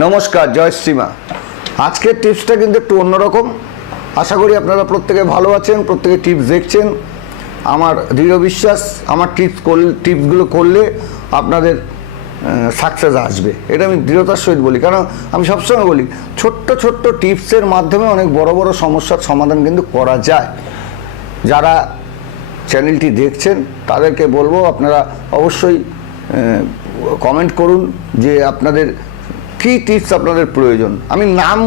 নমস্কার, জয় শ্রীমা। আজকের টিপসটা কিন্তু একটু অন্যরকম। আশা করি আপনারা প্রত্যেকে ভালো আছেন, প্রত্যেকে টিপস দেখছেন। আমার দৃঢ় বিশ্বাস, আমার টিপস করলে টিপসগুলো করলে আপনাদের সাকসেস আসবে। এটা আমি দৃঢ়তার সহিত বলি। কারণ আমি সবসময় বলি, ছোট্ট ছোট্ট টিপসের মাধ্যমে অনেক বড় বড় সমস্যার সমাধান কিন্তু করা যায়। যারা চ্যানেলটি দেখছেন, তাদেরকে বলব আপনারা অবশ্যই কমেন্ট করুন যে আপনাদের কী টিপস আপনাদের প্রয়োজন। আমি নাম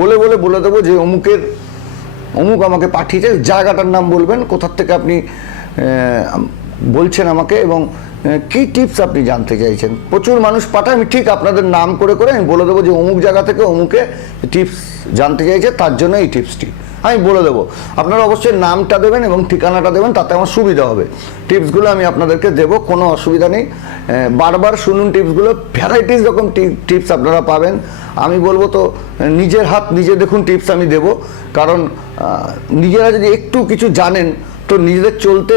বলে বলে বলে দেবো যে অমুকের, অমুক আমাকে পাঠিয়েছে, জায়গাটার নাম বলবেন, কোথার থেকে আপনি বলছেন আমাকে এবং কি টিপস আপনি জানতে চাইছেন? প্রচুর মানুষ পাঠায়, আমি ঠিক আপনাদের নাম করে করে আমি বলে দেবো যে অমুক জায়গা থেকে অমুকে টিপস জানতে চাইছে, তার জন্য এই টিপসটি। আমি বলে দেবো। আপনারা অবশ্যই নামটা দেবেন এবং ঠিকানাটা দেবেন, তাতে আমার সুবিধা হবে। টিপসগুলো আমি আপনাদেরকে দেব, কোনো অসুবিধা নেই। বারবার শুনুন টিপসগুলো ভ্যারাইটিস রকম টিপস আপনারা পাবেন। আমি বলব তো, নিজের হাত নিজে দেখুন টিপস আমি দেব। কারণ নিজেরা যদি একটু কিছু জানেন তো নিজেদের চলতে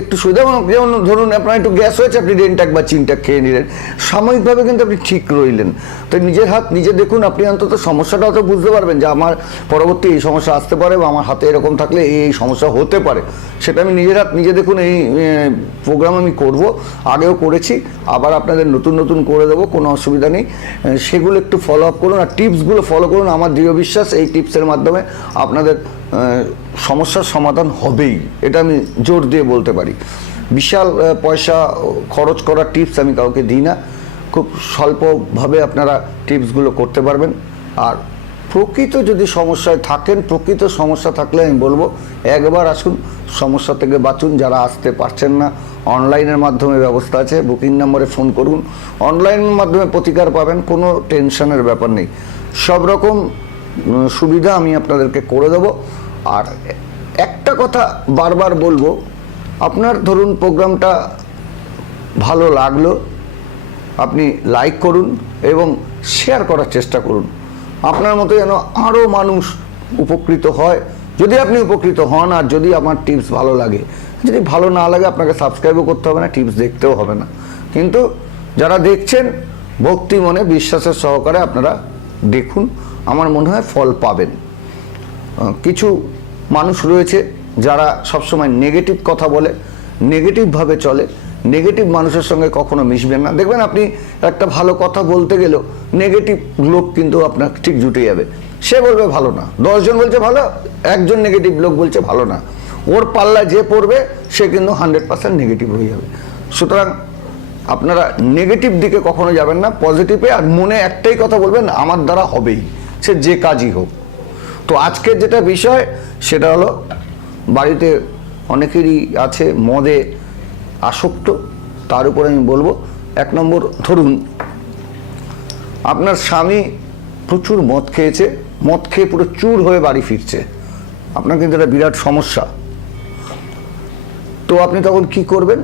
একটু সুবিধা যেমন ধরুন, আপনার একটু গ্যাস হয়েছে, আপনি রেনটাক বা চিনটাক খেয়ে নিলেন। সাময়িকভাবে কিন্তু আপনি ঠিক রইলেন। তো নিজের হাত, নিজে দেখুন, আপনি অন্তত সমস্যাটা তো বুঝতে পারবেন যে আমার পরবর্তী এই সমস্যা আসতে পারে বা আমার হাতে এরকম থাকলে এই সমস্যা হতে পারে। সেটা আমি নিজের হাত, নিজে দেখুন, এই প্রোগ্রাম আমি করব, আগেও করেছি। আবার আপনাদের নতুন নতুন করে দেবো, কোনো অসুবিধা নেই। সেগুলো একটু ফলো আপ করুন, আর টিপসগুলো ফলো করুন। আমার দৃঢ় বিশ্বাস, এই টিপসের মাধ্যমে আপনাদের সমস্যার সমাধান হবেই। এটা আমি জোর দিয়ে বলতে পারি। বিশাল পয়সা খরচ করার টিপস আমি কাউকে দিই না। খুব স্বল্পভাবে আপনারা টিপসগুলো করতে পারবেন। আর প্রকৃত যদি সমস্যায় থাকেন, প্রকৃত সমস্যা থাকলে আমি বলব, একবার আসুন, সমস্যা থেকে বাঁচুন। যারা আসতে পারছেন না, অনলাইনের মাধ্যমে ব্যবস্থা আছে, বুকিং নম্বরে ফোন করুন। অনলাইনের মাধ্যমে প্রতিকার পাবেন, কোনো টেনশনের ব্যাপার নেই। সব রকম সুবিধা আমি আপনাদেরকে করে দেবো। আর একটা কথা বারবার বলব, আপনার ধরুন প্রোগ্রামটা ভালো লাগল, আপনি লাইক করুন এবং শেয়ার করার চেষ্টা করুন। আপনার মতো যেন আরও মানুষ উপকৃত হয়। যদি আপনি উপকৃত হন আর যদি আমার টিপস ভালো লাগে, যদি ভালো না লাগে আপনাকে সাবস্ক্রাইবও করতে হবে না, টিপস দেখতেও হবে না। কিন্তু যারা দেখছেন, ভক্তি মনে, বিশ্বাসের সহকারে আপনারা দেখুন। আমার মনে হয় ফল পাবেন। কিছু মানুষ রয়েছে যারা সবসময় নেগেটিভ কথা বলে নেগেটিভভাবে চলে। নেগেটিভ মানুষের সঙ্গে কখনো মিশবেন না। দেখবেন আপনি একটা ভালো কথা বলতে গেলেও নেগেটিভ লোক কিন্তু আপনার ঠিক জুটে যাবে। সে বলবে ভালো না। দশজন বলছে ভালো, একজন নেগেটিভ লোক বলছে ভালো না। ওর পাল্লা যে পড়বে, সে কিন্তু হান্ড্রেড পার্সেন্ট নেগেটিভ হয়ে যাবে। সুতরাং আপনারা নেগেটিভ দিকে কখনো যাবেন না পজিটিভে আর মনে একটাই কথা বলবেন, আমার দ্বারা হবেই। সে যে কাজই হোক। তো আজকের যেটা বিষয়, সেটা হলো বাড়িতে অনেকেরই আছে মদে আসক্ত, তার উপর আমি বলব। এক নম্বর, ধরুন, আপনার স্বামী প্রচুর মদ খেয়েছে, মদ খেয়ে পুরো চুর হয়ে বাড়ি ফিরছে। আপনার কিন্তু একটা বিরাট সমস্যা। তো আপনি তখন কি করবেন?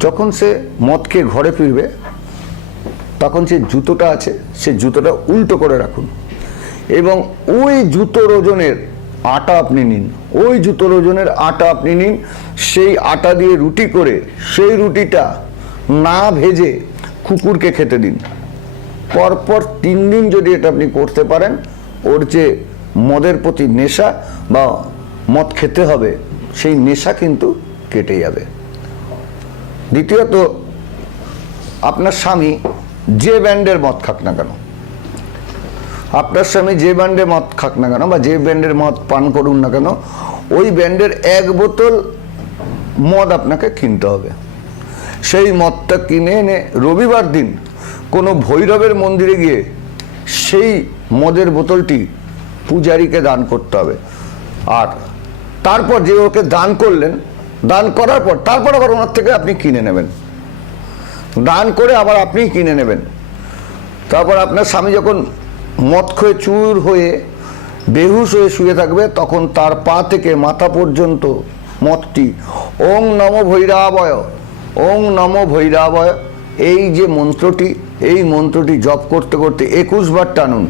যখন সে মদ খেয়ে ঘরে ফিরবে, তখন সে জুতোটা আছে, সে জুতোটা উল্টো করে রাখুন। এবং ওই জুতোর ওজনের আটা আপনি নিন। ওই জুতোর ওজনের আটা আপনি নিন। সেই আটা দিয়ে রুটি করে সেই রুটিটা না ভেজে কুকুরকে খেতে দিন। পরপর তিন দিন যদি এটা আপনি করতে পারেন, ওর যে মদের প্রতি নেশা বা মদ খেতে হবে, সেই নেশা কিন্তু কেটে যাবে। দ্বিতীয়ত, আপনার স্বামী যে ব্যান্ডের মদ খাক না কেন? আপনার স্বামী যে ব্যান্ডে মদ খাক না কেন বা যে ব্যান্ডের মদ পান করুন না কেন, ওই ব্যান্ডের এক বোতল মদ আপনাকে কিনতে হবে। সেই মদটা কিনে এনে রবিবার দিন কোনো ভৈরবের মন্দিরে গিয়ে সেই মদের বোতলটি পূজারীকে দান করতে হবে। আর তারপর যে ওকে দান করলেন, দান করার পর তারপর আবার ওনার থেকে আপনি কিনে নেবেন। দান করে আবার আপনি কিনে নেবেন। তারপর আপনার স্বামী যখন মদ খেয়ে চুর হয়ে, বেহুশ হয়ে শুয়ে থাকবে, তখন তার পা থেকে মাথা পর্যন্ত মদটি। ওং নম ভৈরাবয়, ওং নম ভৈরাবয়। এই যে মন্ত্রটি, এই মন্ত্রটি জপ করতে করতে একুশ বার টানুন,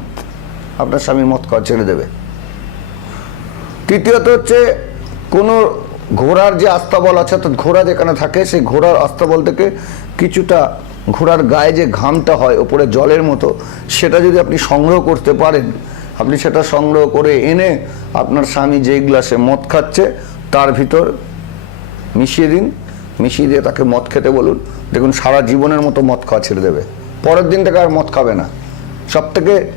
আপনার স্বামী মদ খাওয়া ছেড়ে দেবে। তৃতীয়ত হচ্ছে, কোনো ঘোড়ার যে আস্তাবল আছে, অর্থাৎ ঘোড়া যেখানে থাকে, সেই ঘোড়ার আস্তাবল থেকে কিছুটা ঘোড়ার গায়ে যে ঘামটা হয়, ওপরে জলের মতো, সেটা যদি আপনি সংগ্রহ করতে পারেন, আপনি সেটা সংগ্রহ করে এনে আপনার স্বামী যেই গ্লাসে মদ খাচ্ছে, তার ভিতর মিশিয়ে দিন। মিশিয়ে দিয়ে তাকে মদ খেতে বলুন। দেখুন, সারা জীবনের মতো মদ খাওয়া ছেড়ে দেবে। পরের দিন থেকে আর মদ খাবে না। সব থেকে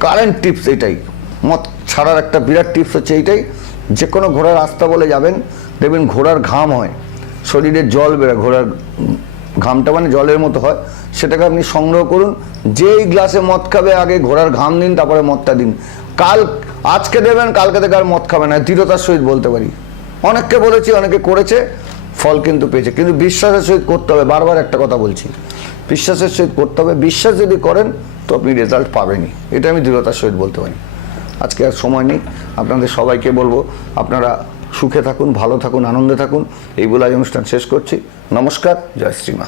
কারেন্ট টিপস এটাই মদ ছাড়ার একটা বিরাট টিপস হচ্ছে এইটাই। যে কোনো ঘোড়ার রাস্তা বলে যাবেন, দেখবেন ঘোড়ার ঘাম হয়। শরীরে জল বেরোয়, ঘোড়ার ঘামটা মানে জলের মতো হয়, সেটাকে আপনি সংগ্রহ করুন। যেই গ্লাসে মদ খাবে, আগে ঘোড়ার ঘাম দিন, তারপরে মদটা দিন। কাল, আজকে দেবেন, কালকে থেকে আর মদ খাবে না, দৃঢ়তার সহিত বলতে পারি। অনেককে বলেছি, অনেকে করেছে, ফল কিন্তু পেয়েছে। কিন্তু বিশ্বাসের সহিত করতে হবে, বারবার একটা কথা বলছি। বিশ্বাসের সহিত করতে হবে, বিশ্বাস যদি করেন, তো আপনি রেজাল্ট পাবেনই। এটা আমি দৃঢ়তার সহিত বলতে পারি। আজকে আর সময় নেই। আপনাদের সবাইকে বলব, আপনারা সুখে থাকুন, ভালো থাকুন, আনন্দে থাকুন। এই বলে আজ অনুষ্ঠান শেষ করছি। নমস্কার, জয় শ্রীমা।